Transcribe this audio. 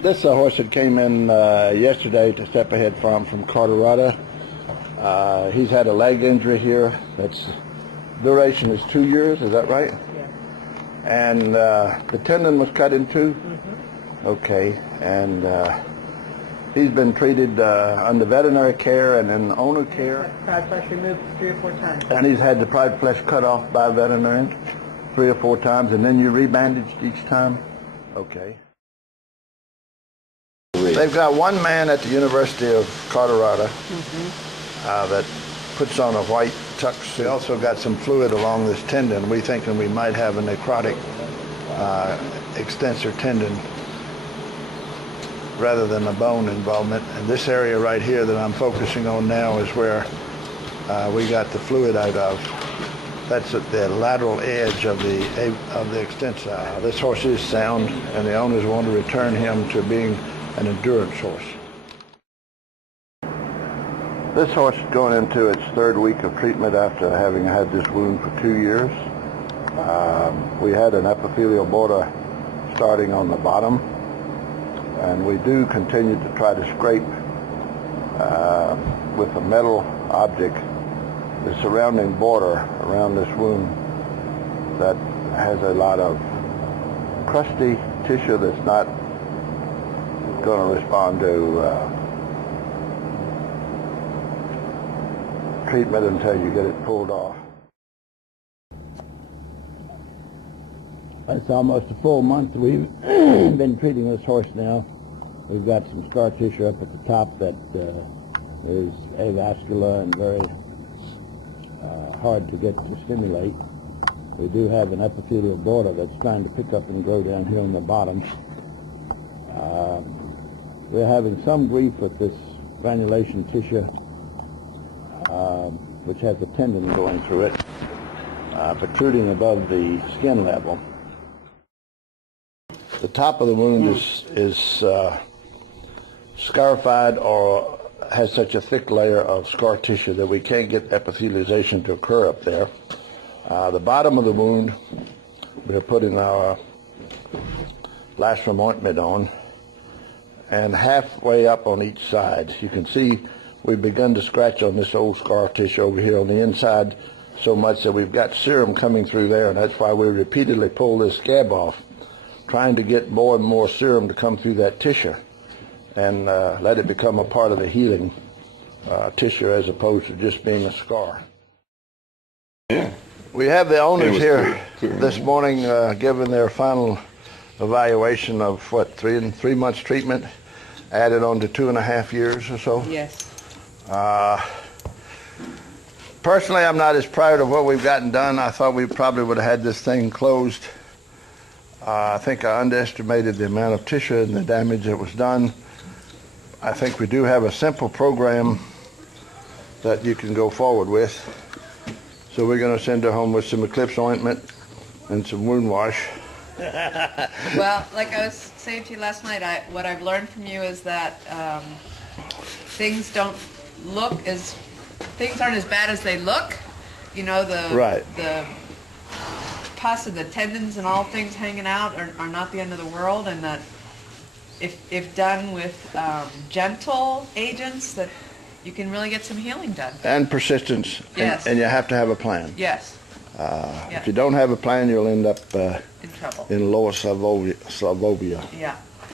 This horse that came in yesterday to Step Ahead Farm from Colorado. He's had a leg injury here. That's duration is 2 years. Is that right? Yeah. And the tendon was cut in two. Mm-hmm. Okay. And he's been treated under veterinary care and in owner care. Pride flesh removed 3 or 4 times. And he's had the pride flesh cut off by a veterinarian 3 or 4 times, and then you rebandaged each time. Okay. They've got one man at the University of Colorado that puts on a white tux. We also got some fluid along this tendon. We thinking we might have a necrotic extensor tendon rather than a bone involvement. And this area right here that I'm focusing on now is where we got the fluid out of. That's at the lateral edge of the extensor. This horse is sound, and the owners want to return him to being an endurance horse. This horse is going into its 3rd week of treatment after having had this wound for 2 years. We had an epithelial border starting on the bottom, and we do continue to try to scrape with a metal object the surrounding border around this wound that has a lot of crusty tissue that's not going to respond to treatment until you get it pulled off. It's almost a full month we've been treating this horse now. We've got some scar tissue up at the top that is avascular and very hard to get to stimulate. We do have an epithelial border that's trying to pick up and grow down here on the bottom. We're having some grief with this granulation tissue, which has a tendon going through it, protruding above the skin level. The top of the wound is scarified or has such a thick layer of scar tissue that we can't get epithelialization to occur up there. The bottom of the wound, we're putting our lacrum ointment on, and halfway up on each side, you can see we've begun to scratch on this old scar tissue over here on the inside so much that we've got serum coming through there, and that's why we repeatedly pull this scab off, trying to get more and more serum to come through that tissue and let it become a part of the healing tissue as opposed to just being a scar. Yeah. We have the owners here this morning giving their final evaluation of what, 3 months treatment added on to 2.5 years or so. Yes. Personally, I'm not as proud of what we've gotten done. I thought we probably would have had this thing closed. I think I underestimated the amount of tissue and the damage that was done. I think we do have a simple program that you can go forward with. So we're going to send her home with some Eclipse ointment and some wound wash. Well, like I was saying to you last night, what I've learned from you is that things aren't as bad as they look. You know, the pus and the tendons and all things hanging out are not the end of the world, and that if done with gentle agents, that you can really get some healing done. And persistence. Yes. And you have to have a plan. Yes. If you don't have a plan, you'll end up in trouble. in lower Salvovia. Yeah.